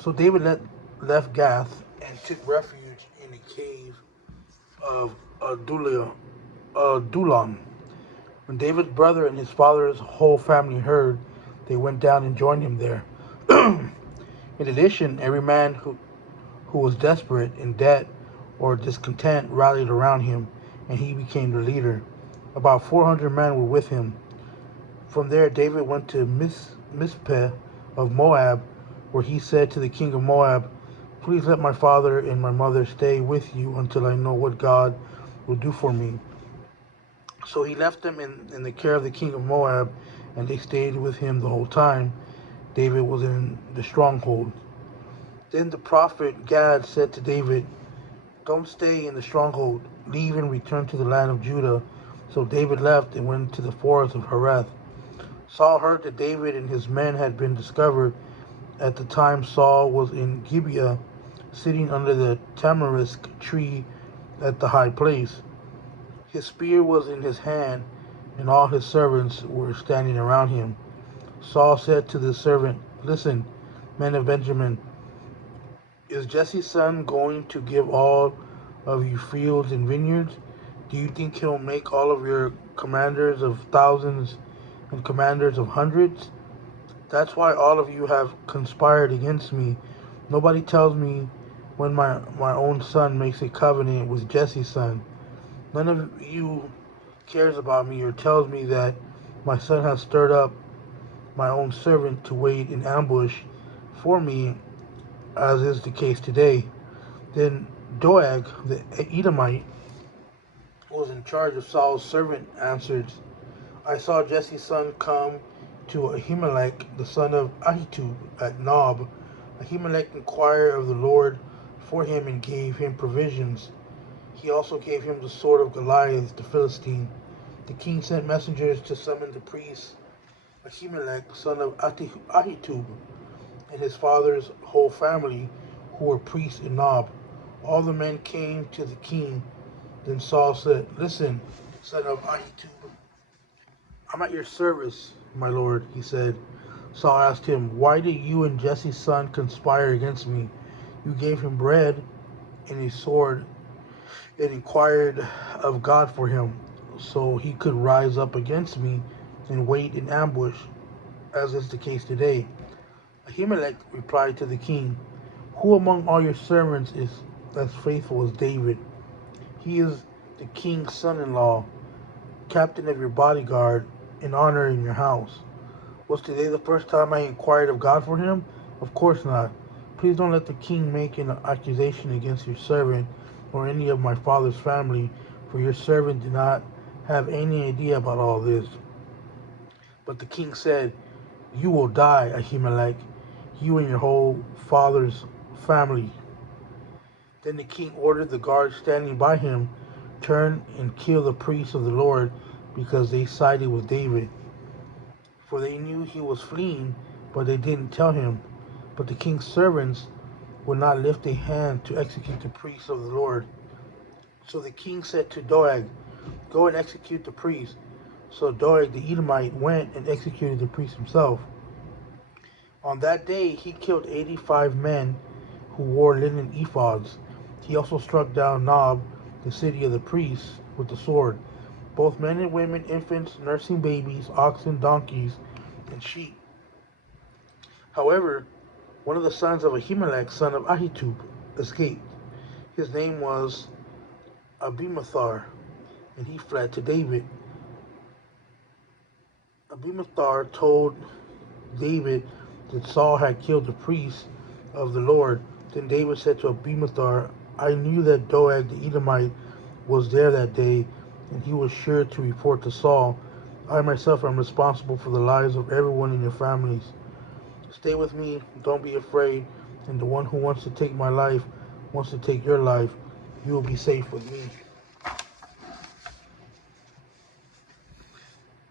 So David left Gath and took refuge in the cave of Adullam. When David's brother and his father's whole family heard, they went down and joined him there. In addition, every man who was desperate, in debt, or discontent rallied around him, and he became their leader. About 400 men were with him. From there, David went to Mizpeh of Moab, where he said to the king of Moab, "Please let my father and my mother stay with you until I know what God will do for me." So he left them in the care of the king of Moab, and they stayed with him the whole time David was in the stronghold. Then the prophet Gad said to David, "Don't stay in the stronghold. Leave and return to the land of Judah." So David left and went to the forest of Hereth. Saul heard that David and his men had been discovered. At the time Saul was in Gibeah, sitting under the tamarisk tree at the high place. His spear was in his hand, and all his servants were standing around him. Saul said to the servant, "Listen, men of Benjamin, is Jesse's son going to give all of you fields and vineyards? Do you think he'll make all of your commanders of thousands and commanders of hundreds? That's why all of you have conspired against me. Nobody tells me when my own son makes a covenant with Jesse's son. None of you cares about me or tells me that my son has stirred up my own servant to wait in ambush for me, as is the case today." Then Doeg, the Edomite, who was in charge of Saul's servant, answered, "I saw Jesse's son come to Ahimelech, the son of Ahitub, at Nob. Ahimelech inquired of the Lord for him and gave him provisions. He also gave him the sword of Goliath the Philistine. The king sent messengers to summon the priest Ahimelech, son of Ahitub, and his father's whole family, who were priests in Nob. All the men came to the king. Then Saul said, "Listen, son of Ahitub, I'm at your service, my lord," he said. Saul asked him, "Why did you and Jesse's son conspire against me? You gave him bread and a sword and inquired of God for him, so he could rise up against me and wait in ambush, as is the case today." Ahimelech replied to the king, "Who among all your servants is as faithful as David? He is the king's son-in-law, captain of your bodyguard, and honor in your house. Was today the first time I inquired of God for him? Of course not. Please don't let the king make an accusation against your servant or any of my father's family, for your servant did not have any idea about all this." But the king said, "You will die, Ahimelech, you and your whole father's family." Then the king ordered the guards standing by him, "Turn and kill the priests of the Lord, because they sided with David." For they knew he was fleeing, but they didn't tell him. But the king's servants would not lift a hand to execute the priests of the Lord. So the king said to Doeg, "Go and execute the priests." So Doeg the Edomite went and executed the priest himself. On that day he killed 85 men who wore linen ephods. He also struck down Nob, the city of the priests, with the sword, both men and women, infants, nursing babies, oxen, donkeys, and sheep. However, one of the sons of Ahimelech, son of Ahitub, escaped. His name was Abimathar, and he fled to David. Abimathar told David that Saul had killed the priests of the Lord. Then David said to Abimathar, "I knew that Doeg the Edomite was there that day, and he was sure to report to Saul. I myself am responsible for the lives of everyone in your families. Stay with me, don't be afraid, and the one who wants to take my life wants to take your life. You will be safe with me."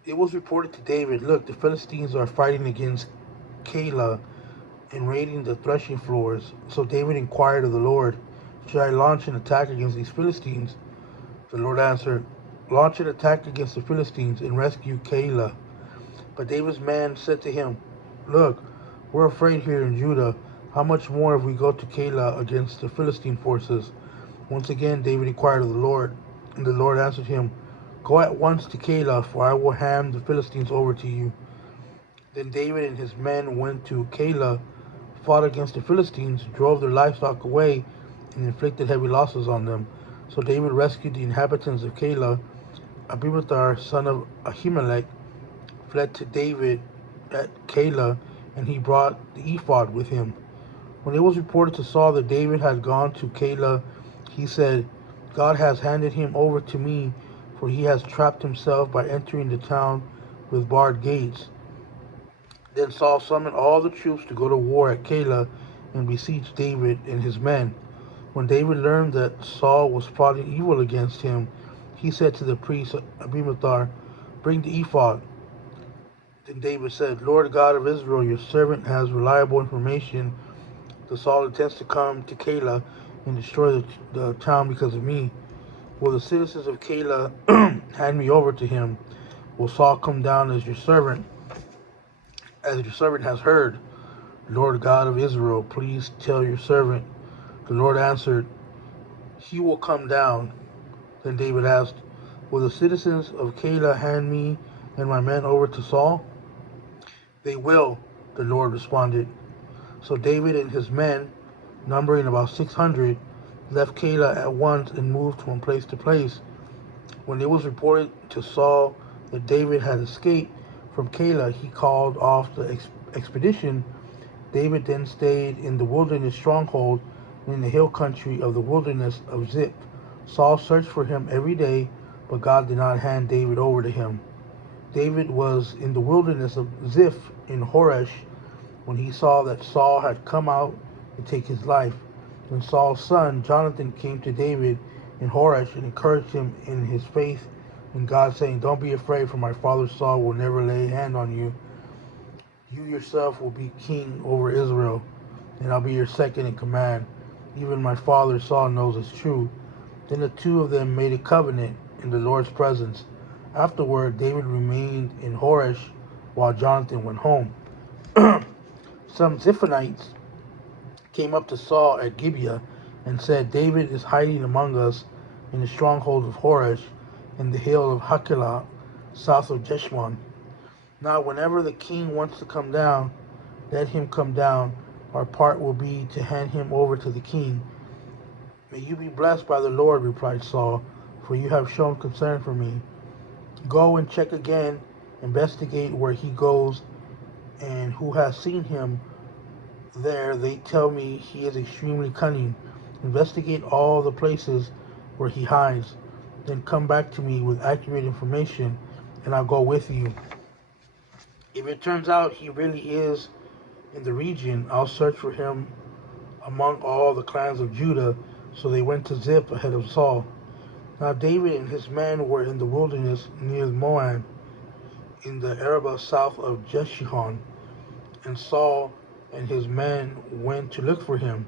It was reported to David, "Look, the Philistines are fighting against Keilah and raiding the threshing floors." So David inquired of the Lord, "Should I launch an attack against these Philistines?" The Lord answered, "Launch an attack against the Philistines and rescue Keilah." But David's men said to him, "Look, we're afraid here in Judah. How much more if we go to Keilah against the Philistine forces? Once again David inquired of the Lord, and the Lord answered him, Go at once to Keilah, for I will hand the Philistines over to you. Then David and his men went to Keilah, fought against the Philistines, drove their livestock away, and inflicted heavy losses on them. So David rescued the inhabitants of Keilah. Abiathar, son of Ahimelech, fled to David at Keilah, and he brought the ephod with him. When it was reported to Saul that David had gone to Keilah, he said, God has handed him over to me, for he has trapped himself by entering the town with barred gates. Then Saul summoned all the troops to go to war at Keilah and besiege David and his men. When David learned that Saul was plotting evil against him, he said to the priest Abiathar, Bring the ephod. Then David said, Lord God of Israel, your servant has reliable information that Saul intends to come to Keilah and destroy the town because of me. Will the citizens of Keilah hand me over to him? Will Saul come down as your servant has heard? Lord God of Israel, please tell your servant. The Lord answered, He will come down. Then David asked, Will the citizens of Keilah hand me and my men over to Saul? They will, the Lord responded. So David and his men, numbering about 600, left Keilah at once and moved from place to place. When it was reported to Saul that David had escaped from Keilah, he called off the expedition. David then stayed in the wilderness stronghold in the hill country of the wilderness of Ziph. Saul searched for him every day, but God did not hand David over to him. David was in the wilderness of Ziph in Horesh when he saw that Saul had come out to take his life. Then Saul's son Jonathan came to David in Horesh and encouraged him in his faith in God, saying, Don't be afraid, for my father Saul will never lay a hand on you. You yourself will be king over Israel, and I'll be your second in command. Even my father Saul knows it's true. Then the two of them made a covenant in the Lord's presence. Afterward, David remained in Horesh while Jonathan went home. Some Ziphonites came up to Saul at Gibeah and said, David is hiding among us in the stronghold of Horesh in the hill of Hakilah, south of Jeshimon. Now, whenever the king wants to come down, let him come down. Our part will be to hand him over to the king. May you be blessed by the Lord, replied Saul, for you have shown concern for me. Go and check again, investigate where he goes and who has seen him there. They tell me he is extremely cunning. Investigate all the places where he hides. Then come back to me with accurate information, and I'll go with you. If it turns out he really is in the region, I'll search for him among all the clans of Judah. So they went to Ziph ahead of Saul. Now David and his men were in the wilderness near Moab, in the Arabah south of Jeshimon, and Saul and his men went to look for him.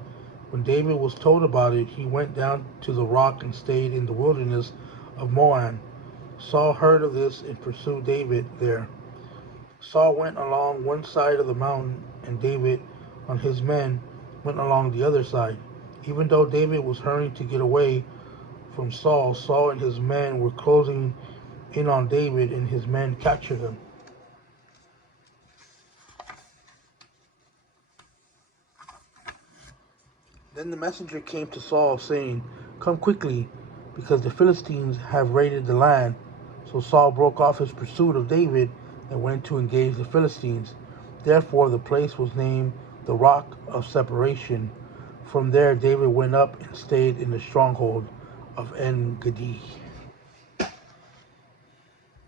When David was told about it, he went down to the rock and stayed in the wilderness of Moab. Saul heard of this and pursued David there. Saul went along one side of the mountain, and David and his men went along the other side. Even though David was hurrying to get away from Saul, Saul and his men were closing in on David, and his men captured him. Then the messenger came to Saul, saying, Come quickly, because the Philistines have raided the land. So Saul broke off his pursuit of David and went to engage the Philistines. Therefore the place was named the Rock of Separation. From there David went up and stayed in the stronghold of En-Gedi.